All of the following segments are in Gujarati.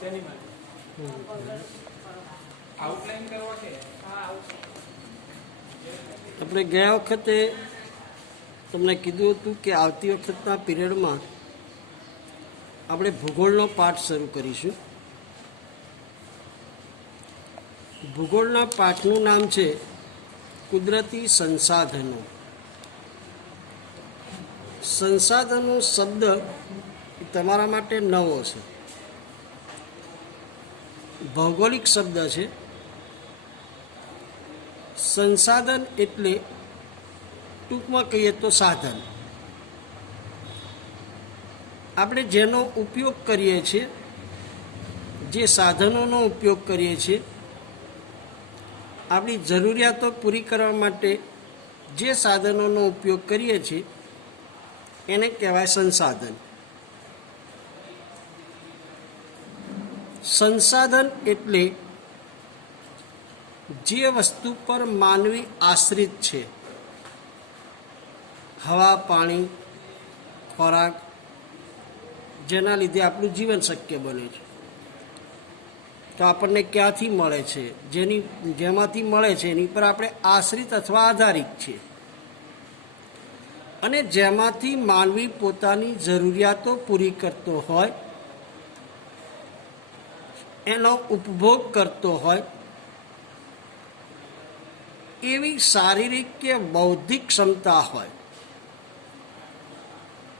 આપણે ગયા વખતે તમને કીધું હતું કે આવતી વખતના પીરિયડમાં આપણે ભૂગોળનો પાઠ શરૂ કરીશું. ભૂગોળના પાઠનું નામ છે કુદરતી સંસાધનો. સંસાધનો શબ્દ તમારા માટે નવો છે, ભૌગોલિક શબ્દ છે. સંસાધન એટલે ટૂંકમાં કહીએ તો સાધન. આપણે જેનો ઉપયોગ કરીએ છીએ, જે સાધનોનો ઉપયોગ કરીએ છીએ, આપણી જરૂરિયાતો પૂરી કરવા માટે જે સાધનોનો ઉપયોગ કરીએ છીએ એને કહેવાય સંસાધન. સંસાધન એટલે જે વસ્તુ પર માનવી આશ્રિત છે, હવા, પાણી, ખોરાક, જેના લીધે આપણું જીવન શક્ય બને છે. તો આપણને ક્યાંથી મળે છે, જેમાંથી મળે છે એની પર આપણે આશ્રિત અથવા આધારિત છીએ. અને જેમાંથી માનવી પોતાની જરૂરિયાતો પૂરી કરતો હોય, એનો ઉપભોગ કરતો હોય, એવી શારીરિક કે બૌદ્ધિક ક્ષમતા હોય.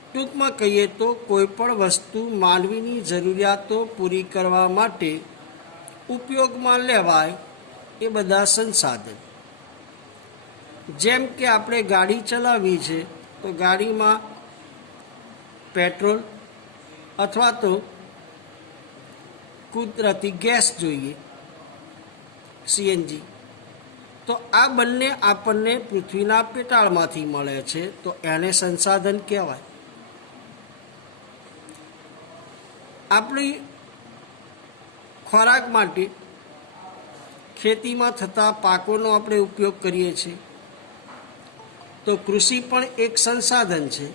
ટૂંકમાં કહીએ તો કોઈ પણ વસ્તુ માનવીની જરૂરિયાતો પૂરી કરવા માટે ઉપયોગમાં લેવાય એ બધા સંસાધન. જેમ કે આપણે ગાડી ચલાવવી છે તો ગાડીમાં પેટ્રોલ અથવા તો કુદરતી ગેસ જોઈએ, સીએનજી. તો આ બંને આપણને પૃથ્વીના પેટાળમાંથી મળે છે, તો એને સંસાધન કહેવાય. આપણી ખોરાક માટે ખેતીમાં થતા પાકોનો આપણે ઉપયોગ કરીએ છીએ, તો કૃષિ પણ એક સંસાધન છે.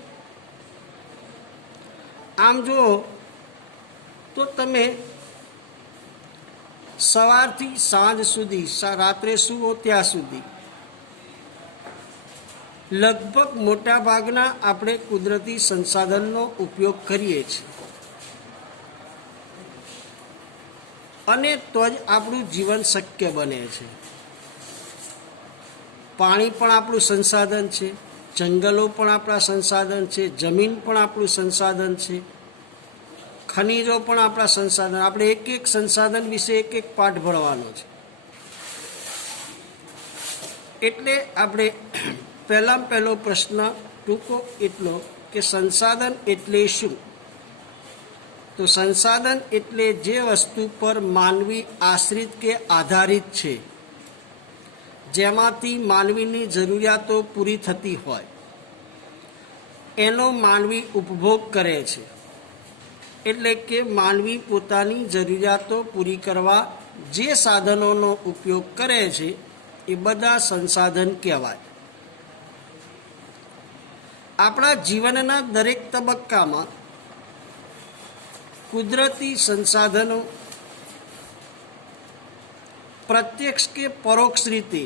આમ જુઓ તો તમે સવારથી સાંજ સુધી, રાત્રે સૂવો ત્યાં સુધી લગભગ મોટા ભાગના આપણે કુદરતી સંસાધનનો ઉપયોગ કરીએ છીએ, અને તો જ આપણું જીવન શક્ય બને છે. પાણી પણ આપણું સંસાધન છે, જંગલો પણ આપણા સંસાધન છે, જમીન પણ આપણું સંસાધન છે, ખનિજો પણ આપણા સંસાધન. આપણે એક એક સંસાધન વિશે એક એક પાઠ ભણવાનો છે. એટલે આપણે પહેલો પ્રશ્ન ટૂંકો એટલો કે સંસાધન એટલે શું? તો સંસાધન એટલે જે વસ્તુ પર માનવી આશ્રિત કે આધારિત છે, જેમાંથી માનવીની જરૂરિયાતો પૂરી થતી હોય, એનો માનવી ઉપભોગ કરે છે. એટલે કે માનવી પોતાની જરૂરિયાતો પૂરી કરવા જે સાધનોનો ઉપયોગ કરે છે એ બધા સંસાધન કહેવાય. આપણા જીવનના દરેક તબક્કામાં કુદરતી સંસાધનો પ્રત્યક્ષ કે પરોક્ષ રીતે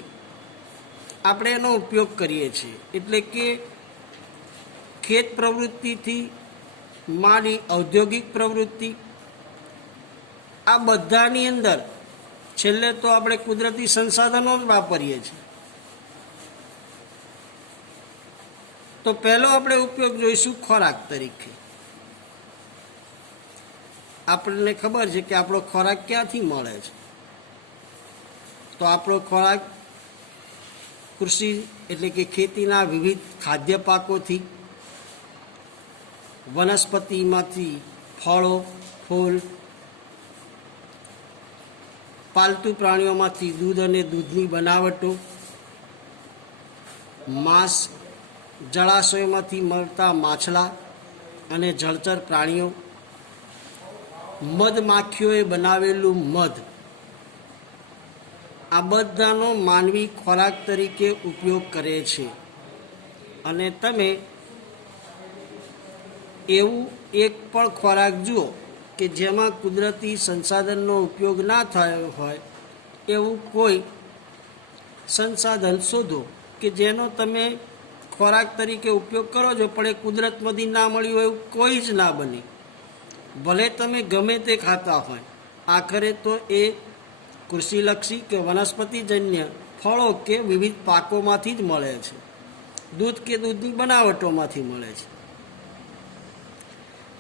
આપણે એનો ઉપયોગ કરીએ છીએ. એટલે કે ખેત પ્રવૃત્તિથી માંડી ઔદ્યોગિક પ્રવૃત્તિ, આ બધાની અંદર છેલ્લે તો આપણે કુદરતી સંસાધનો જ વાપરીએ છીએ. તો પહેલો આપણે ઉપયોગ જોઈશું ખોરાક તરીકે. આપણને ખબર છે કે આપણો ખોરાક ક્યાંથી મળે છે. તો આપણો ખોરાક કૃષિ એટલે કે ખેતીના વિવિધ ખાદ્ય પાકોથી, વનસ્પતિમાંથી ફળો, ફૂલ, પાલતુ પ્રાણીઓમાંથી દૂધ અને દૂધની બનાવટો, માંસ, જળાશયોમાંથી મળતા માછલા અને જળચર પ્રાણીઓ, મધમાખીઓએ બનાવેલું મધ, આ બધાનો માનવી ખોરાક તરીકે ઉપયોગ કરે છે. અને તમે એવું એક પણ ખોરાક જુઓ કે જેમાં કુદરતી સંસાધનનો ઉપયોગ ના થયો હોય એવું કોઈ સંસાધન શોધો કે જેનો તમે ખોરાક તરીકે ઉપયોગ કરો છો, પણ એ કુદરતમાંથી ના મળ્યું હોય એવું કોઈ જ ના બને. ભલે તમે ગમે તે ખાતા હોય, આખરે તો એ કૃષિલક્ષી કે વનસ્પતિજન્ય ફળો કે વિવિધ પાકોમાંથી જ મળે છે, દૂધ કે દૂધની બનાવટોમાંથી મળે છે.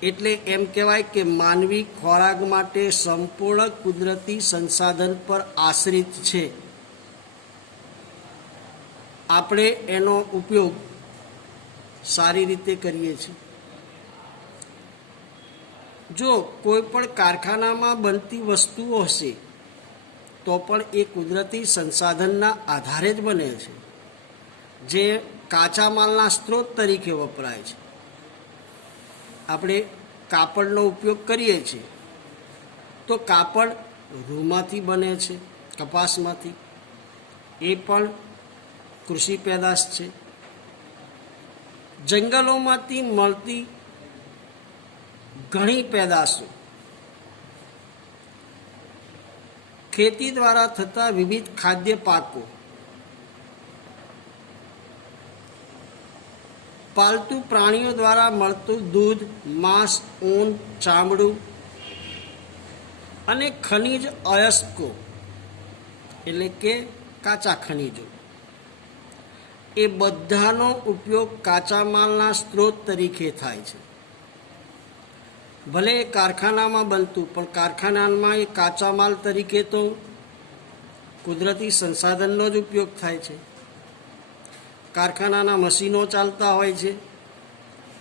એટલે એમ કહેવાય કે માનવી ખોરાક માટે સંપૂર્ણ કુદરતી સંસાધન પર આશ્રિત છે. આપણે એનો ઉપયોગ સારી રીતે કરીએ છીએ. જો કોઈ પણ કારખાનામાં બનતી વસ્તુઓ હશે તો પણ એ કુદરતી સંસાધનના આધારે જ બને છે, જે કાચા માલના સ્ત્રોત તરીકે વપરાય છે. આપણે કાપડનો ઉપયોગ કરીએ છીએ તો કાપડ રૂમાંથી બને છે, કપાસમાંથી. એ પણ કૃષિ પેદાશ છે. જંગલોમાંથી મળતી ઘણી પેદાશો, ખેતી દ્વારા થતા વિવિધ ખાદ્ય પાકો, પાલતુ પ્રાણીઓ દ્વારા મળતું દૂધ, માંસ, ઊન, ચામડું અને ખનિજ અયસ્કો એટલે કે કાચા ખનિજો, એ બધાનો ઉપયોગ કાચા માલના સ્ત્રોત તરીકે થાય છે. ભલે એ કારખાનામાં બનતું, પણ કારખાનામાં એ કાચા માલ તરીકે તો કુદરતી સંસાધનનો જ ઉપયોગ થાય છે. કારખાનાના મશીનો ચાલતા હોય છે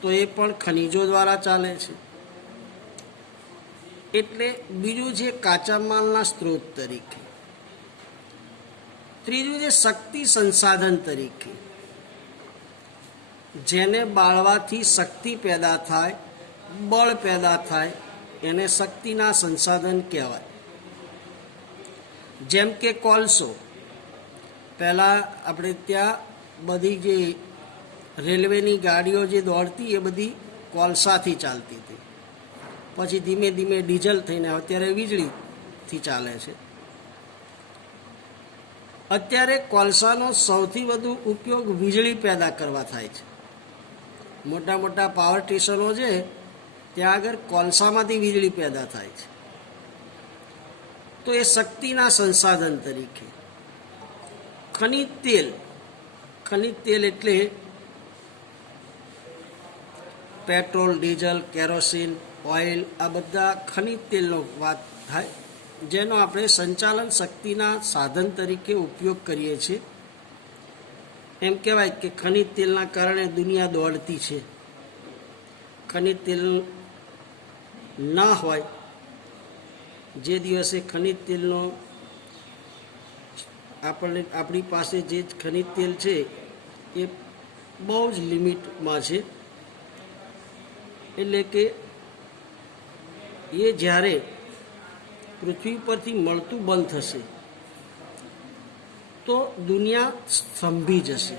તો એ પણ ખનિજો દ્વારા ચાલે છે. એટલે બીજું છે કાચા માલના સ્ત્રોત તરીકે. ત્રીજું છે શક્તિ સંસાધન તરીકે, જેને બાળવાથી શક્તિ પેદા થાય, બળ પેદા થાય, એને શક્તિના સંસાધન કહેવાય. જેમ કે કોલસો. પહેલાં આપણે ત્યાં બધી જે રેલવેની ગાડીઓ જે દોડતી એ બધી કોલસાથી ચાલતી હતી. પછી ધીમે ધીમે ડીઝલ થઈને અત્યારે વીજળીથી ચાલે છે. અત્યારે કોલસાનો સૌથી વધુ ઉપયોગ વીજળી પેદા કરવા થાય છે. મોટા મોટા પાવર સ્ટેશનો છે ત્યાં આગળ કોલસામાંથી વીજળી પેદા થાય છે. તો એ શક્તિના સંસાધન તરીકે. ખનિજ તેલ. ખનિજ તેલ એટલે પેટ્રોલ, ડીઝલ, કેરોસીન, ઓઇલ, આ બધા ખનિજ તેલનો વાત થાય, જેનો આપણે સંચાલન શક્તિના સાધન તરીકે ઉપયોગ કરીએ છીએ. એમ કહેવાય કે ખનિજ તેલના કારણે દુનિયા દોડતી છે. ખનિજ તેલ ના હોય, જે દિવસે ખનિજ તેલનો આપણી પાસે જે ખનિજ તેલ છે એ બહુ જ લિમિટમાં છે. એટલે કે એ જ્યારે પૃથ્વી પરથી મળતું બંધ થશે તો દુનિયા સ્તંભી જશે.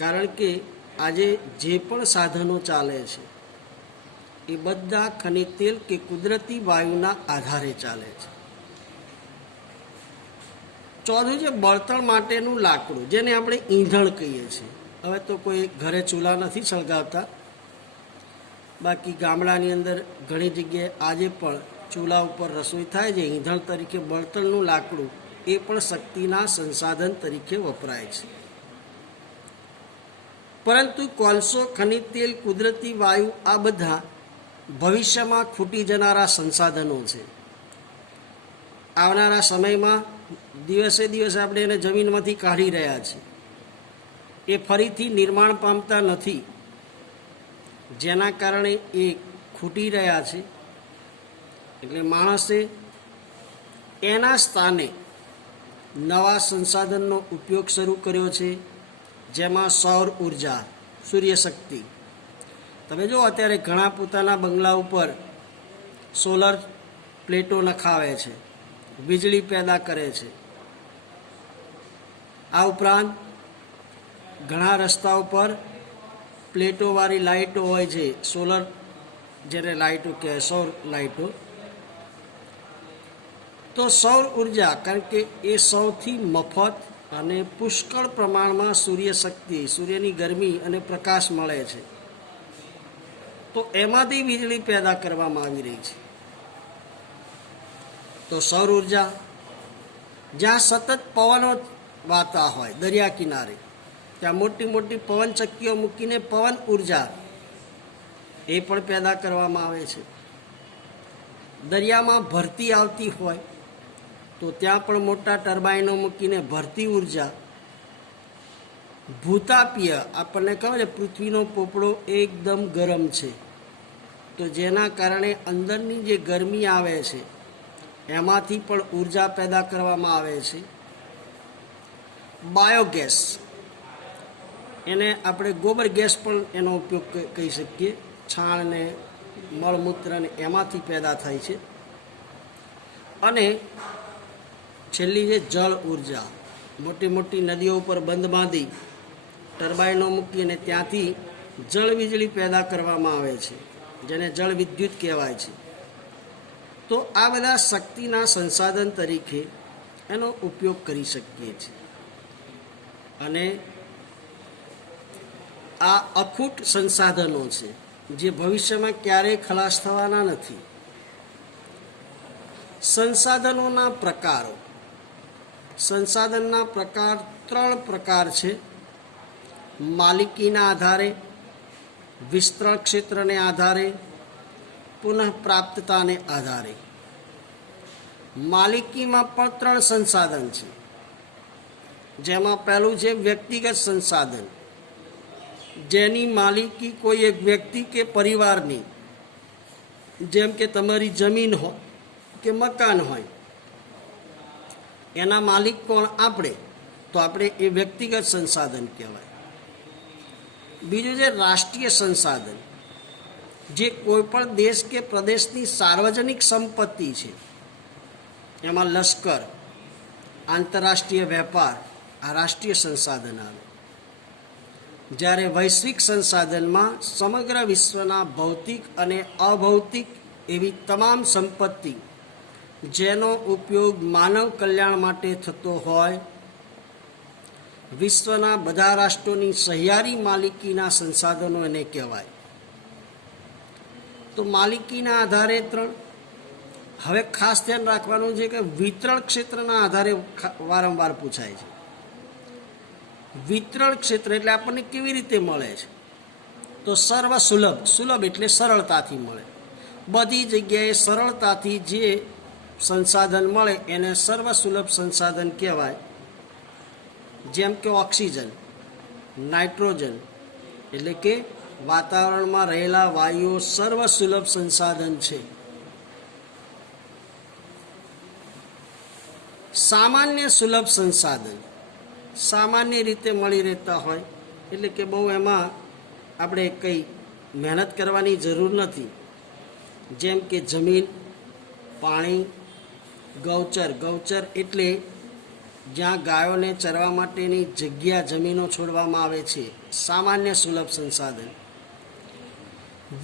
કારણ કે આજે જે પણ સાધનો ચાલે છે એ બધા ખનિજ તેલ કે કુદરતી વાયુના આધારે ચાલે છે. ચોથું છે બળતણ માટેનું લાકડું, જેને આપણે ઈંધણ કહીએ છીએ. હવે તો કોઈ ઘરે ચૂલા નથી સળગાવતા, બાકી ગામડાની અંદર ઘણી જગ્યાએ આજે પણ ચૂલા ઉપર રસોઈ થાય છે. ઈંધણ તરીકે બળતણનું લાકડું એ પણ શક્તિના સંસાધન તરીકે વપરાય છે. પરંતુ કોલસો, ખનિજ તેલ, કુદરતી વાયુ આ બધા ભવિષ્યમાં ખૂટી જનારા સંસાધનો છે. આવનારા સમયમાં દિવસે દિવસે આપણે એને જમીનમાંથી કાઢી રહ્યા છીએ. એ ફરીથી નિર્માણ પામતા નથી, જેના કારણે એ ખૂટી રહ્યા છે. એટલે માણસે એના સ્થાને નવા સંસાધનનો ઉપયોગ શરૂ કર્યો છે, જેમાં સૌર ઉર્જા, સૂર્યશક્તિ. તમે જો અત્યારે ઘણા પોતાના બંગલા ઉપર સોલર પ્લેટો નખાવે છે, વીજળી પેદા કરે છે. આ ઉપરાંત ઘણા રસ્તાઓ પર પ્લેટોવાળી લાઇટો હોય છે, સોલર જેને લાઇટો કહે, સૌર લાઇટો. તો સૌર ઉર્જા, કારણ કે એ સૌથી મફત અને પુષ્કળ પ્રમાણમાં સૂર્યશક્તિ, સૂર્યની ગરમી અને પ્રકાશ મળે છે, તો એમાંથી વીજળી પેદા કરવામાં આવી રહી છે. તો સૌર ઉર્જા, જ્યાં સતત પવનો વાતા હોય દરિયા કિનારે, ત્યાં મોટી મોટી પવન ચક્કીઓ મૂકીને પવન ઉર્જા એ પણ પેદા કરવામાં આવે છે. દરિયામાં ભરતી આવતી હોય તો ત્યાં પણ મોટા ટર્બાઇનો મૂકીને ભરતી ઉર્જા. ભૂતાપીય, આપણને ખબર છે પૃથ્વીનો પોપડો એકદમ ગરમ છે, તો જેના કારણે અંદરની જે ગરમી આવે છે એમાંથી પણ ઉર્જા પેદા કરવામાં આવે છે. બાયોગેસ, એને આપણે ગોબર ગેસ પણ એનો ઉપયોગ કહી શકીએ, છાણ ને મળમૂત્ર ને એમાંથી પેદા થાય છે. અને છેલ્લી છે જળ ઉર્જા, મોટી મોટી નદીઓ ઉપર બંધ બાંધી ટર્બાઇનો મૂકીને ત્યાંથી જળ વીજળી પેદા કરવામાં આવે છે, જેને જળ વિદ્યુત કહેવાય છે. તો આ બધા શક્તિના સંસાધન તરીકે એનો ઉપયોગ કરી શકીએ છીએ. અને આ અખૂટ સંસાધનો છે જે ભવિષ્યમાં ક્યારેય ખલાસ થવાના નથી. સંસાધનોના પ્રકારો, સંસાધનના પ્રકાર 3 પ્રકાર છે: માલિકીના આધારે, વિસ્તરણ ક્ષેત્રને આધારે, પુનઃપ્રાપ્તતાને આધારે. માલિકીમાં પણ 3 સંસાધન છે, જેમાં પહેલું છે વ્યક્તિગત સંસાધન, જેની માલિકી કોઈ એક વ્યક્તિ કે પરિવારની, જેમ કે તમારી જમીન હોય કે મકાન હોય, એના માલિક કોણ? આપણે. તો આપણે એ વ્યક્તિગત સંસાધન કહેવાય. બીજું છે રાષ્ટ્રીય સંસાધન, જે કોઈ પણ દેશ કે પ્રદેશની સાર્વજનિક સંપત્તિ છે. એમાં લશ્કર, આંતરરાષ્ટ્રીય વેપાર, આ રાષ્ટ્રીય સંસાધન આવે. જ્યારે વૈશ્વિક સંસાધનમાં સમગ્ર વિશ્વના ભૌતિક અને અભૌતિક એવી તમામ સંપત્તિ જેનો ઉપયોગ માનવ કલ્યાણ માટે થતો હોય, વિશ્વના બધા રાષ્ટ્રોની સહિયારી માલિકીના સંસાધનો એને કહેવાય. તો માલિકીના આધારે 3. હવે ખાસ ધ્યાન રાખવાનું છે કે વિતરણ ક્ષેત્રના આધારે વારંવાર પૂછાય છે. વિતરણ ક્ષેત્ર એટલે આપણને કેવી રીતે મળે છે? તો સર્વ સુલભ, સુલભ એટલે સરળતાથી મળે. બધી જગ્યાએ સરળતાથી જે સંસાધન મળે એને સર્વ સુલભ સંસાધન કહેવાય. જેમ કે ઓક્સિજન, નાઇટ્રોજન, એટલે કે વાતાવરણમાં રહેલા વાયુઓ સર્વ સુલભ સંસાધન છે. સામાન્ય સુલભ સંસાધન સામાન્ય રીતે મળી રહેતા હોય, એટલે કે બહુ એમાં આપણે કંઈ મહેનત કરવાની જરૂર નથી. જેમ કે જમીન, પાણી, ગૌચર. ગૌચર એટલે જ્યાં ગાયોને ચરવા માટેની જગ્યા, જમીનો છોડવામાં આવે છે, સામાન્ય સુલભ સંસાધન.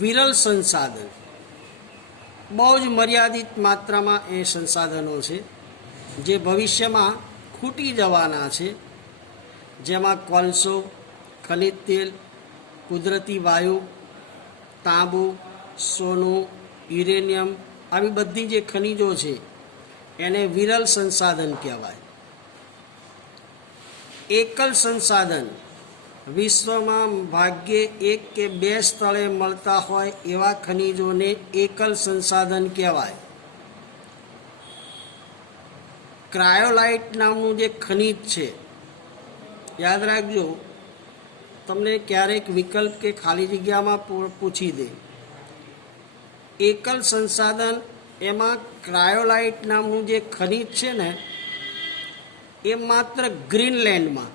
વિરલ સંસાધન, બહુ જ મર્યાદિત માત્રામાં એ સંસાધનો છે જે ભવિષ્યમાં ખૂટી જવાના છે. જેમાં કોલસો, ખનિજ તેલ, કુદરતી વાયુ, તાંબુ, સોનું, યુરેનિયમ, આવી બધી જે ખનિજો છે એને વિરલ સંસાધન કહેવાય. એકલ સંસાધન, વિશ્વમાં ભાગ્યે 1 કે 2 સ્થળે મળતા હોય એવા ખનિજોને એકલ સંસાધન કહેવાય. ક્રાયોલાઇટ નામનું જે ખનિજ છે, યાદ રાખજો, તમને ક્યારેક વિકલ્પ કે ખાલી જગ્યામાં પૂછી દે. એકલ સંસાધન, એમાં ક્રાયોલાઇટ નામનું જે ખનિજ છે ને, એ માત્ર ગ્રીનલેન્ડમાં,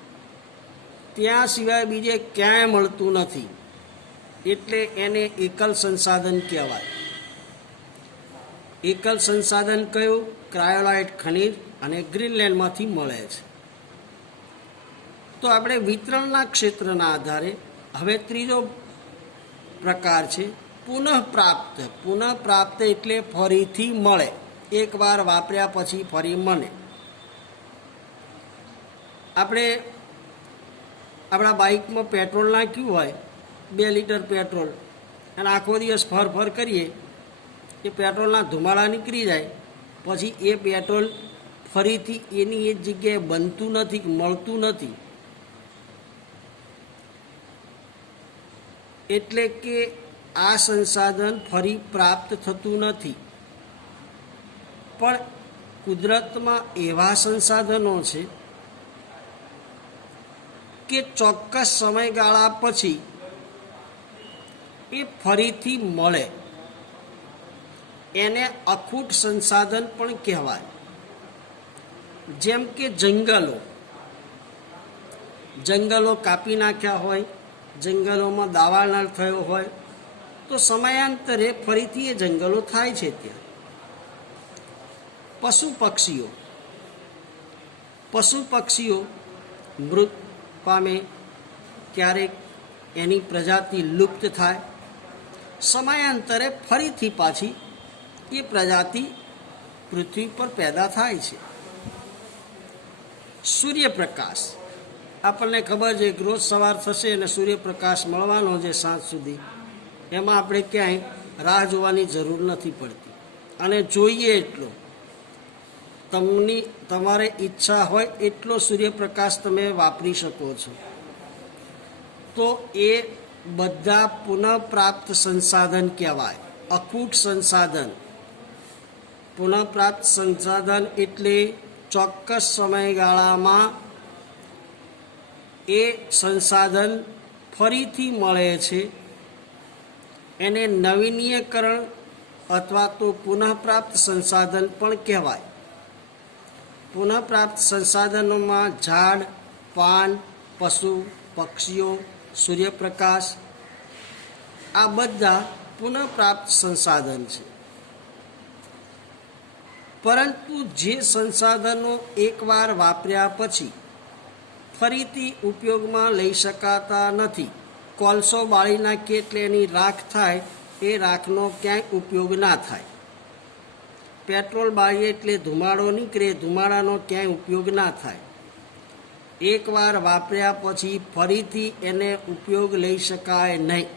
ત્યાં સિવાય બીજે ક્યાંય મળતું નથી, એટલે એને એકલ સંસાધન કહેવાય. એકલ સંસાધન કયું? ક્રાયોલાઇટ ખનિજ, અને ગ્રીનલેન્ડમાંથી મળે છે. તો આપણે વિતરણના ક્ષેત્રના આધારે હવે ત્રીજો પ્રકાર છે પુનઃ પ્રાપ્ત એટલે ફરીથી મળે, એકવાર વાપર્યા પછી ફરી મળે. આપણે આપણા બાઇકમાં પેટ્રોલ નાખ્યું હોય, 2 લીટર પેટ્રોલ, અને આખો દિવસ ફર કરીએ, એ પેટ્રોલના ધુમાડા નીકળી જાય, પછી એ પેટ્રોલ ફરીથી એની એ જગ્યાએ બનતું નથી, મળતું નથી. એટલે કે આ સંસાધન ફરી પ્રાપ્ત થતું નથી. પણ કુદરતમાં એવા સંસાધનો છે કે ચોક્કસ સમયગાળા પછી એ ફરીથી મળે. એને અખૂટ સંસાધન પણ કહેવાય. જેમ કે જંગલો કાપી નાખ્યા હોય, જંગલોમાં દાવાનળ થયો હોય, તો સમયાંતરે ફરીથી એ જંગલો થાય છે. ત્યાં પશુ પક્ષીઓ મૃત પામે, ક્યારેક એની પ્રજાતિ લુપ્ત થાય, સમયાંતરે ફરીથી પાછી એ પ્રજાતિ પૃથ્વી પર પેદા થાય છે. સૂર્યપ્રકાશ, આપણને ખબર છે કે રોજ સવાર થશે અને સૂર્યપ્રકાશ મળવાનો છે સાંજ સુધી. એમાં આપણે ક્યાંય રાહ જોવાની જરૂર નથી પડતી, અને જોઈએ એટલો, તમારે ઈચ્છા હોય એટલો સૂર્યપ્રકાશ તમે વાપરી શકો છો. તો એ બધા પુનઃપ્રાપ્ત સંસાધન કહેવાય, અખૂટ સંસાધન. પુનઃપ્રાપ્ત સંસાધન એટલે ચોક્કસ સમયગાળામાં એ સંસાધન ફરીથી મળે છે. એને નવીનીકરણ અથવા તો પુનઃપ્રાપ્ત સંસાધન પણ કહેવાય. પુનઃપ્રાપ્ત સંસાધનોમાં ઝાડ, પાન, પશુ પક્ષીઓ, સૂર્યપ્રકાશ, આ બધા પુનઃપ્રાપ્ત સંસાધન છે. પરંતુ જે સંસાધનો એકવાર વાપર્યા પછી ફરીથી ઉપયોગમાં લઈ શકાતા નથી, કોલસો બાળી નાખીએ એટલે એની રાખ થાય, એ રાખનો ક્યાંય ઉપયોગ ના થાય. પેટ્રોલ બાળીએ એટલે ધુમાડો નીકળે, ધુમાડાનો ક્યાંય ઉપયોગ ના થાય. એકવાર વાપર્યા પછી ફરીથી એને ઉપયોગ લઈ શકાય નહીં,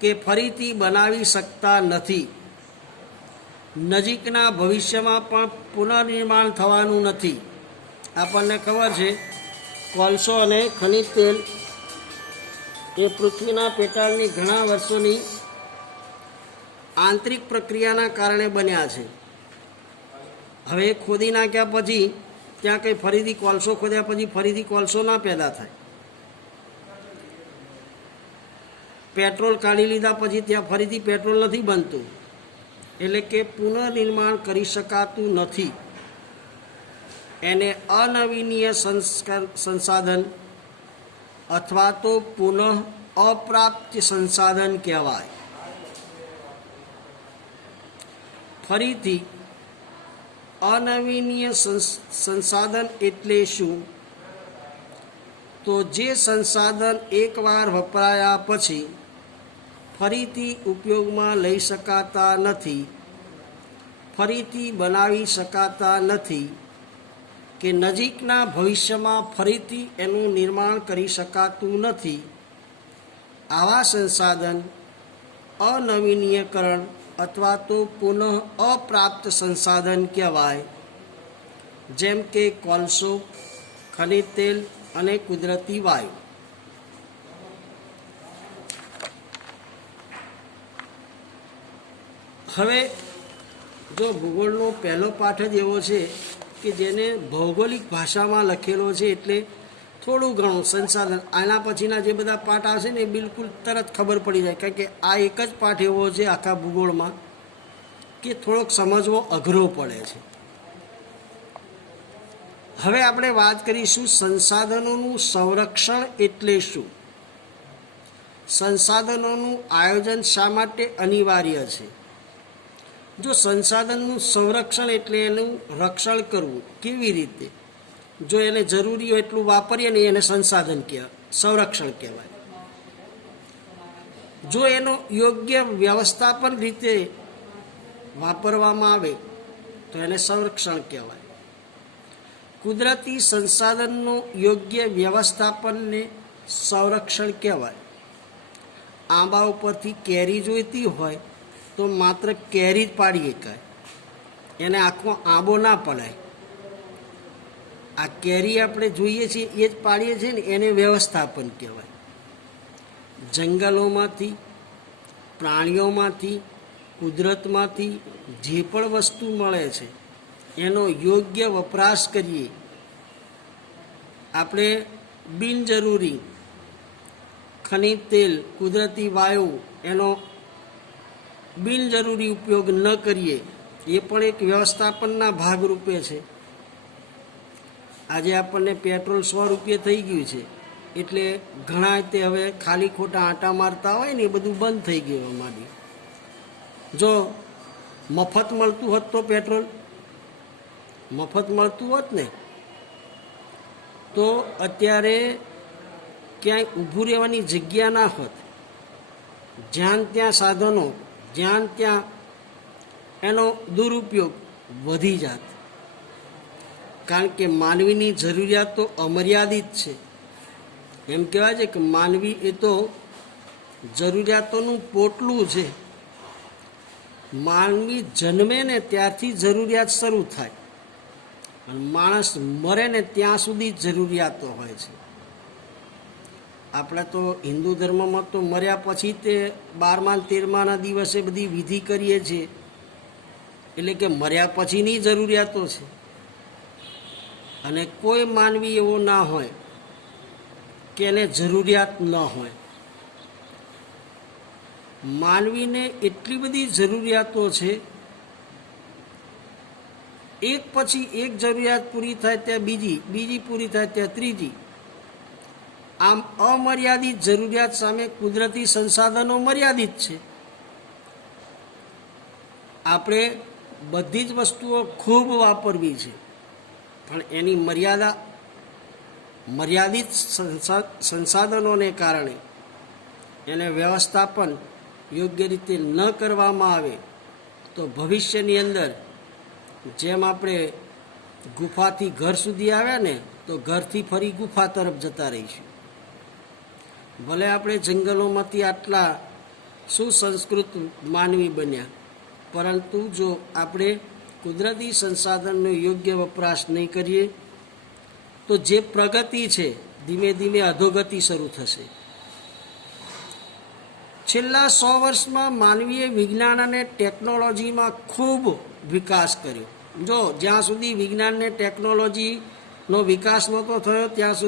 કે ફરીથી બનાવી શકતા નથી. નજીકના ભવિષ્યમાં પણ પુનર્નિર્માણ થવાનું નથી. આપણને ખબર છે કોલસો અને ખનિજ તેલ એ પૃથ્વીના પેટાળની ઘણા વર્ષોની આંતરિક પ્રક્રિયાના કારણે બન્યા છે. હવે ખોદી નાખ્યા પછી ત્યાં કંઈ ફરીથી કોલસો ખોદ્યા પછી ફરીથી કોલસો ના પેદા થાય. પેટ્રોલ કાઢી લીધા પછી ત્યાં ફરીથી પેટ્રોલ નથી બનતું, એટલે કે પુનર્નિર્માણ કરી શકાતું નથી. એને અનવીનીય સંસાધન અથવા તો પુનઃ અપ્રાપ્ય સંસાધન કહેવાય. ફરીથી અનવીનીય સંસાધન એટલે શું? તો જે સંસાધન એકવાર વપરાયા પછી ફરીથી ઉપયોગમાં લઈ શકાતા નથી, ફરીથી બનાવી શકાતા નથી, કે નજીકના ભવિષ્યમાં ફરીથી એનું નિર્માણ કરી શકાતું નથી, આવા સંસાધન અનવીનીયકરણ અથવા તો પુનઃ અપ્રાપ્ત સંસાધન કહેવાય. જેમ કે કોલસો, ખનિજ તેલ અને કુદરતી વાયુ. હવે જો ભૂગોળનો પહેલો પાઠ જ એવો છે કે જેને ભૌગોલિક ભાષામાં લખેલો છે, એટલે થોડું ઘણું સંસાધન, આના પછીના જે બધા પાઠ આવશે ને એ બિલકુલ તરત ખબર પડી જાય, કારણ કે આ એક જ પાઠ એવો છે આખા ભૂગોળમાં કે થોડોક સમજવો અઘરો પડે છે. હવે આપણે વાત કરીશું સંસાધનોનું સંરક્ષણ એટલે શું? સંસાધનોનું આયોજન શા માટે અનિવાર્ય છે? જો સંસાધનનું સંરક્ષણ એટલે એનું રક્ષણ કરવું, કેવી રીતે? જો એને જરૂરી હોય એટલું વાપરીએ ને એને સંસાધન કહેવાય, સંરક્ષણ કહેવાય. જો એનો યોગ્ય વ્યવસ્થાપન રીતે વાપરવામાં આવે તો એને સંરક્ષણ કહેવાય. કુદરતી સંસાધનનો યોગ્ય વ્યવસ્થાપનને સંરક્ષણ કહેવાય. આંબા ઉપરથી કેરી જોઈતી હોય તો માત્ર કેરી જ પાડી શકાય, એને આખો આંબો ના પડાય. આ કેરી આપણે જોઈએ છીએ એ જ પાડીએ છીએ ને, એને વ્યવસ્થાપન કહેવાય. જંગલોમાંથી, પ્રાણીઓમાંથી, કુદરતમાંથી જે પણ વસ્તુ મળે છે એનો યોગ્ય વપરાશ કરીએ. આપણે બિનજરૂરી ખનિજ તેલ, કુદરતી વાયુ એનો બિનજરૂરી ઉપયોગ ન કરીએ, એ પણ એક વ્યવસ્થાપનના ભાગરૂપે છે. આજે આપણને પેટ્રોલ 100 રૂપિયા થઈ ગયું છે, એટલે ઘણા તે હવે ખાલી ખોટા આંટા મારતા હોય ને એ બધું બંધ થઈ ગયું અમારી. જો મફત મળતું હોત તો પેટ્રોલ મફત મળતું હોત ને તો અત્યારે ક્યાંય ઊભું રહેવાની જગ્યા ના હોત. જ્યાં ત્યાં સાધનો, જ્યાં ત્યાં એનો દુરુપયોગ વધી જાત. કારણ કે માનવીની જરૂરિયાત તો અમર્યાદિત છે. એમ કહેવાય છે કે માનવી એ તો જરૂરિયાતોનું પોટલું છે. માનવી જન્મે ને ત્યારથી જરૂરિયાત શરૂ થાય અને માણસ મરે ને ત્યાં સુધી જરૂરિયાતો હોય છે. આપણે તો હિન્દુ ધર્મમાં તો મર્યા પછી તે 12મા અને 13માના દિવસે બધી વિધિ કરીએ છીએ, એટલે કે મર્યા પછીની જરૂરિયાતો છે. અને કોઈ માનવી એવો ના હોય કે એને જરૂરિયાત ન હોય. માનવીને એટલી બધી જરૂરિયાતો છે, એક પછી એક જરૂરિયાત પૂરી થાય ત્યાં બીજી, બીજી પૂરી થાય ત્યાં ત્રીજી. આમ અમર્યાદિત જરૂરિયાત સામે કુદરતી સંસાધનો મર્યાદિત છે. આપણે બધી જ વસ્તુઓ ખૂબ વાપરવી છે, પણ એની મર્યાદિત સંસાધનોને કારણે એને વ્યવસ્થાપન યોગ્ય રીતે ન કરવામાં આવે તો ભવિષ્યની અંદર જેમ આપણે ગુફાથી ઘર સુધી આવ્યા ને, તો ઘરથી ફરી ગુફા તરફ જતા રહીશું. ભલે આપણે જંગલોમાંથી આટલા સુસંસ્કૃત માનવી બન્યા, પરંતુ જો આપણે કુદરતી સંસાધનનો યોગ્ય વપરાશ નહીં કરીએ તો જે પ્રગતિ છે ધીમે ધીમે અધોગતિ શરૂ થશે. છેલ્લા 100 વર્ષમાં માનવીએ વિજ્ઞાન અને ટેકનોલોજીમાં ખૂબ વિકાસ કર્યો. જો જ્યાં સુધી વિજ્ઞાન અને ટેકનોલોજીનો વિકાસ નહોતો થયો ત્યાં સુધી